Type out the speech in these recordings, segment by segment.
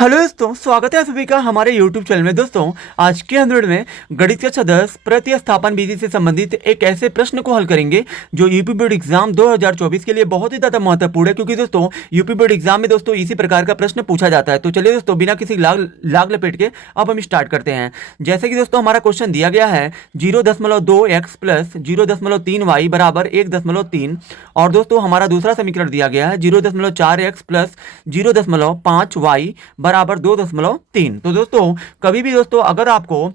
Hello दोस्तों, स्वागत है आप सभी का हमारे YouTube चैनल में। दोस्तों, आज के 100 में गणित कक्षा 10 प्रतिस्थापन विधि से संबंधित एक ऐसे प्रश्न को हल करेंगे जो यूपी बोर्ड एग्जाम 2024 के लिए बहुत ही ज़्यादा महत्वपूर्ण है, क्योंकि दोस्तों यूपी बोर्ड एग्जाम में दोस्तों इसी प्रकार का प्रश्न पूछा जाता है। तो चलिए दोस्तों, बिना किसी लाग लपेट के अब हम स्टार्ट करते हैं। जैसे कि दोस्तों हमारा क्वेश्चन दिया गया है 0.2x प्लस 0.3y बराबर 1.3, और दोस्तों हमारा दूसरा समीकरण दिया गया है 0.4x प्लस 0.5y बराबर 2.3। तो दोस्तों कभी भी दोस्तों अगर आपको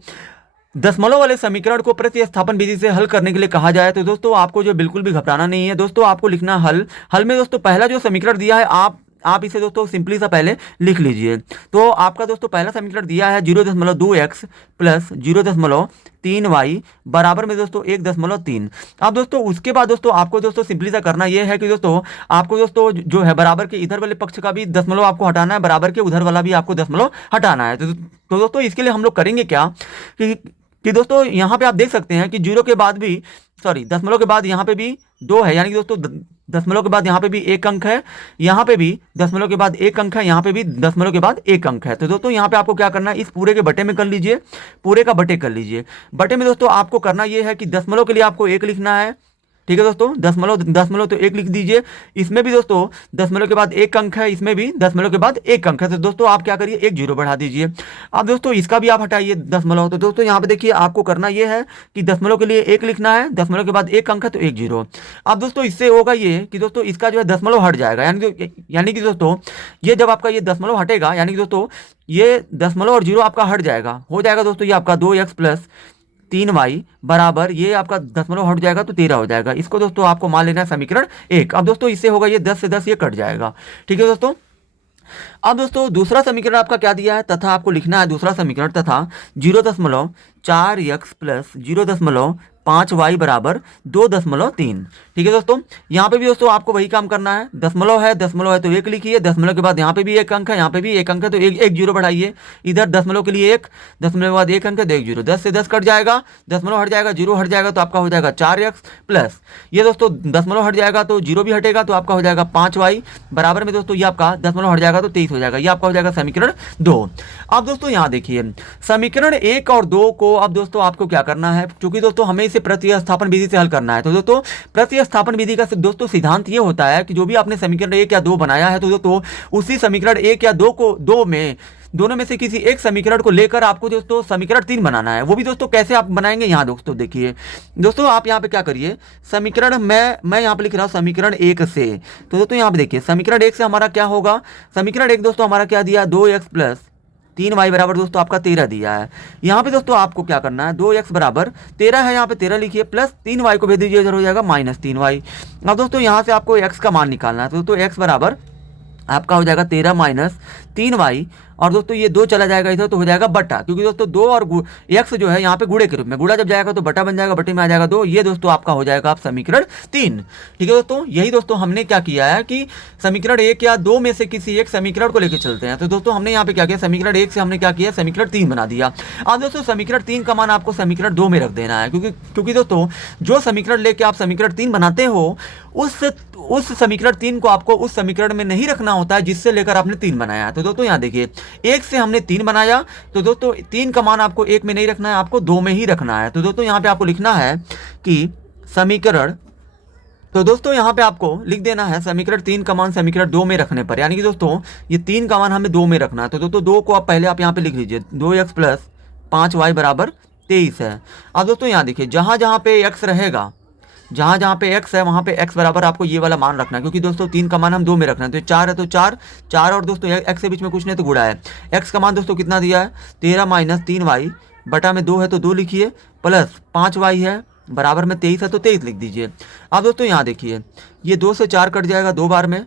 दशमलव वाले समीकरण को प्रतिस्थापन विधि से हल करने के लिए कहा जाए तो दोस्तों आपको जो बिल्कुल भी घबराना नहीं है। दोस्तों आपको लिखना हल में दोस्तों पहला जो समीकरण दिया है आप इसे दोस्तों सिंपली सा पहले लिख लीजिए। तो आपका दोस्तों पहला समीकरण दिया है 0.2x प्लस 0.3y बराबर में दोस्तों 1.3। अब दोस्तों उसके बाद दोस्तों आपको दोस्तों सिंपली सा करना यह है कि दोस्तों आपको दोस्तों जो है बराबर के इधर वाले पक्ष का भी दशमलव आपको हटाना है, बराबर के उधर वाला भी आपको दशमलव हटाना है। तो दोस्तों इसके लिए हम लोग करेंगे क्या कि दोस्तों यहाँ पे आप देख सकते हैं कि जीरो के बाद भी दशमलव के बाद यहाँ पे भी 2 है, यानी कि दोस्तों दशमलव के बाद यहाँ पे भी एक अंक है, यहाँ पे भी दशमलव के बाद एक अंक है, यहाँ पे भी दशमलव के बाद एक अंक है। तो दोस्तों यहाँ पे आपको क्या करना है, इस पूरे के बटे में कर लीजिए, पूरे का बटे कर लीजिए। बटे में दोस्तों आपको करना ये है कि दशमलव के लिए आपको एक लिखना है, ठीक है दोस्तों। दशमलव तो एक लिख दीजिए। इसमें भी दोस्तों दशमलव के बाद एक अंक है, इसमें भी दशमलव के बाद एक अंक है। तो दोस्तों आप क्या करिए, एक जीरो बढ़ा दीजिए। अब दोस्तों इसका भी आप हटाइए दशमलव। तो दोस्तों यहाँ पे देखिए आपको करना ये है कि दशमलव के लिए एक लिखना है, दशमलव के बाद एक अंक है तो एक जीरो। अब दोस्तों इससे होगा ये कि दोस्तों इसका जो है दशमलव हट जाएगा, यानी कि दोस्तों ये जब आपका ये दशमलव हटेगा, यानी कि दोस्तों ये दशमलव और जीरो आपका हट जाएगा, हो जाएगा दोस्तों ये आपका 2x प्लस 3y बराबर ये आपका दशमलव हट जाएगा तो 13 हो जाएगा। इसको दोस्तों आपको मान लेना है समीकरण 1। अब दोस्तों इससे होगा ये 10 से 10 ये कट जाएगा, ठीक है दोस्तों। अब दोस्तों दूसरा समीकरण आपका क्या दिया है, तथा आपको लिखना है दूसरा समीकरण तथा 0.4x प्लस 0.5y बराबर 2.3, ठीक है दोस्तों। यहाँ पे भी दोस्तों आपको वही काम करना है, दशमलव है तो एक लिखिए, दशमलव के बाद यहाँ पे भी एक अंक है, यहाँ पे भी एक अंक है तो एक जीरो बढ़ाइए। इधर दशमलव के लिए एक, दशमलव के बाद एक अंक है तो एक जीरो, 10 से 10 कट जाएगा, दशमलव हट जाएगा, जीरो हट जाएगा तो आपका हो जाएगा 4x प्लस ये दोस्तों दशमलव हट जाएगा तो जीरो भी हटेगा तो आपका हो जाएगा 5y बराबर में दोस्तों ये आपका दशमलव हट जाएगा तो 23 हो जाएगा। ये आपका हो जाएगा समीकरण 2। अब दोस्तों यहाँ देखिए समीकरण 1 और 2 को अब दोस्तों आपको क्या करना है, क्योंकि दोस्तों हमें इसे प्रतिस्थापन विधि से हल करना है। तो दोस्तों प्रतिस्थापन विधि का दोस्तों सिद्धांत ये होता है कि जो भी आपने समीकरण 1 या 2 बनाया है तो दोस्तों उसी समीकरण 1 या 2 को दोनों में से किसी एक समीकरण को लेकर आपको दोस्तों समीकरण 3 बनाना है। वो भी दोस्तों कैसे आप बनाएंगे, यहाँ दोस्तों देखिए। दोस्तों आप यहाँ पे क्या करिए, समीकरण मैं यहाँ पे लिख रहा हूँ समीकरण 1 से। तो दोस्तों यहाँ पे देखिए समीकरण 1 से हमारा क्या होगा, समीकरण 1 दोस्तों हमारा क्या दिया, 2x प्लस 3y बराबर दोस्तों आपका 13 दिया है। यहाँ पे दोस्तों आपको क्या करना है, 2x बराबर 13 है, यहाँ पे 13 लिखिए, प्लस 3y को भेज दीजिए, इधर हो जाएगा माइनस 3y। अब दोस्तों यहाँ से आपको x का मान निकालना है। तो दोस्तों x बराबर आपका हो जाएगा 13 माइनस 3y, और दोस्तों ये 2 चला जाएगा इधर तो हो जाएगा बटा, क्योंकि दोस्तों 2 और x जो है यहाँ पे गुणे के रूप में, गुणा जब जाएगा तो बटा बन जाएगा, बटे में आ जाएगा 2। ये दोस्तों आपका हो जाएगा आप समीकरण 3, ठीक है दोस्तों। यही दोस्तों हमने क्या किया है कि समीकरण 1 या 2 में से किसी एक समीकरण को लेकर चलते हैं। तो दोस्तों हमने यहाँ पे क्या किया, समीकरण 1 से हमने क्या किया, समीकरण 3 बना दिया। अब दोस्तों समीकरण 3 का मान आपको समीकरण 2 में रख देना है, क्योंकि दोस्तों जो समीकरण लेके आप समीकरण 3 बनाते हो उस समीकरण 3 को आपको उस समीकरण में नहीं रखना होता है जिससे लेकर आपने 3 बनाया। तो दोस्तों यहाँ देखिए 1 से हमने 3 बनाया, तो दोस्तों 3 का मान आपको 1 में नहीं रखना है, आपको 2 में ही रखना है। तो दोस्तों यहाँ पे आपको लिखना है कि समीकरण, तो दोस्तों यहाँ पे आपको लिख देना है समीकरण 3 का मान समीकरण 2 में रखने पर, यानी कि दोस्तों ये 3 का मान हमें 2 में रखना है। तो दोस्तों 2 को आप पहले आप यहाँ पे लिख लीजिए, 2x प्लस 5y बराबर 23 है। अब दोस्तों यहाँ देखिए जहाँ जहाँ पे x रहेगा, जहाँ जहाँ पे x है वहाँ पे x बराबर आपको ये वाला मान रखना है, क्योंकि दोस्तों 3 का मान हम 2 में रखना है। तो 4 है तो 4 और दोस्तों x के बीच में कुछ नहीं तो गुणा है। x का मान दोस्तों कितना दिया है, 13 माइनस 3y बटा में 2 है तो 2 लिखिए, प्लस 5y है बराबर में 23 है तो 23 लिख दीजिए। अब दोस्तों यहाँ देखिए ये 2 से 4 कट जाएगा 2 बार में,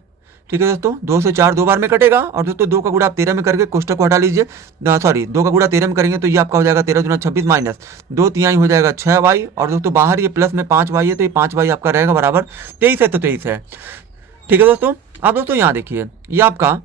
ठीक है दोस्तों, 2 से 4 2 बार में कटेगा, और दोस्तों 2 का गुणा आप 13 में करके कोष्टक को हटा लीजिए, 2 का गुणा 13 में करेंगे तो ये आपका हो जाएगा 13 दूना 26 माइनस 2 तिहाई हो जाएगा 6y, और दोस्तों बाहर ये प्लस में 5y है तो ये 5y आपका रहेगा बराबर 23 है तो 23 है, ठीक है दोस्तों। अब दोस्तों यहाँ देखिए ये आपका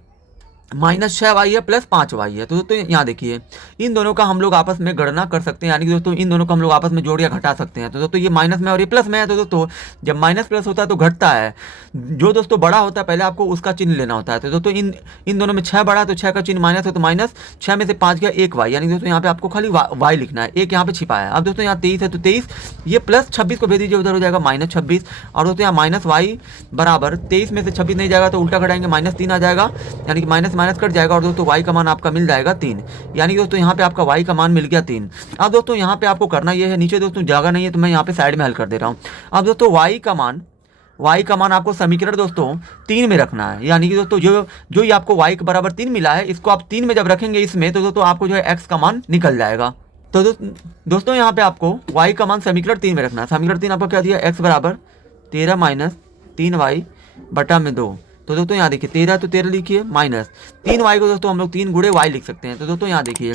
-6y है प्लस 5y है। तो दोस्तों यहाँ देखिए, इन दोनों का हम लोग आपस में गणना कर सकते हैं, यानी कि दोस्तों इन दोनों को हम लोग आपस में जोड़ या घटा सकते हैं। तो दोस्तों ये माइनस में और ये प्लस में है, तो दोस्तों जब माइनस प्लस होता है तो घटता है। जो दोस्तों बड़ा होता है पहले आपको उसका चिन्ह लेना होता है। तो दोस्तों इन दोनों में 6 बड़ा है तो 6 का चिन्ह माइनस है, तो माइनस 6 में से 5 गया 1y, यानी दोस्तों यहाँ पे आपको खाली y लिखना है, एक यहाँ पे छिपा है। अब दोस्तों यहाँ 23 है तो 23, ये प्लस 26 को भेज दीजिए उधर, हो जाएगा -26। और दोस्तों यहाँ माइनस वाई बराबर 23 में से 26 नहीं जाएगा तो उल्टा घटाएंगे -3 आ जाएगा, यानी कि माइनस माइनस कट जाएगा। और दोस्तों y का मान आपका मिल जाएगा 3, यानी कि दोस्तों यहाँ पे आपका y का मान मिल गया 3। अब दोस्तों यहाँ पे आपको करना ये है, नीचे दोस्तों जगह नहीं है तो मैं यहाँ पे साइड में हल कर दे रहा हूँ। अब दोस्तों y का मान आपको समीकरण दोस्तों 3 में रखना है, यानी कि दोस्तों जो ये आपको y के बराबर 3 मिला है, इसको आप 3 में जब रखेंगे इसमें, तो दोस्तों आपको जो है x का मान निकल जाएगा। तो दोस्तों यहाँ पे आपको y का मान समीकरण 3 में रखना है। समीकरण 3 आपको क्या दिया, x बराबर 13 माइनस 3y बटा में 2। तो दोस्तों यहाँ देखिए 13 तो 13 लिखिए, माइनस 3y को दोस्तों हम लोग 3 गुणे y लिख सकते हैं। तो दोस्तों यहाँ देखिए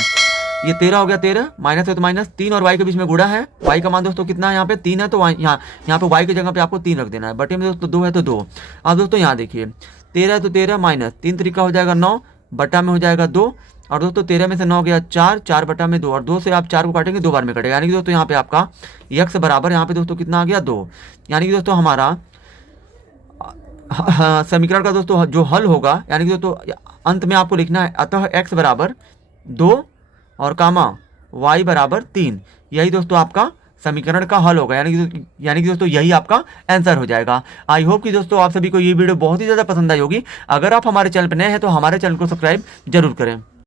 ये 13 हो गया, 13 माइनस है तो माइनस, 3 और y के बीच में गुणा है, y का मान दोस्तों कितना है यहाँ पे 3 है, तो यहाँ पे y की जगह पे आपको 3 रख देना है, बटे में दोस्तों 2 है तो 2। अब दोस्तों यहाँ देखिए 13 तो 13 माइनस 3 तरीका हो जाएगा 9 बटा में हो जाएगा 2। और दोस्तों 13 में से 9 गया 4, 4 बटा में 2, और 2 से आप 4 को काटेंगे 2 बार में कटेगा, यानी कि दोस्तों यहाँ पे आपका x बराबर यहाँ पे दोस्तों कितना आ गया 2। यानी कि दोस्तों हमारा समीकरण का दोस्तों जो हल होगा, यानी कि दोस्तों अंत में आपको लिखना है अतः x बराबर 2 और कामा y बराबर 3, यही दोस्तों आपका समीकरण का हल होगा, यानी कि दोस्तों यही आपका आंसर हो जाएगा। आई होप कि दोस्तों आप सभी को ये वीडियो बहुत ही ज़्यादा पसंद आई होगी। अगर आप हमारे चैनल पर नए हैं तो हमारे चैनल को सब्सक्राइब जरूर करें।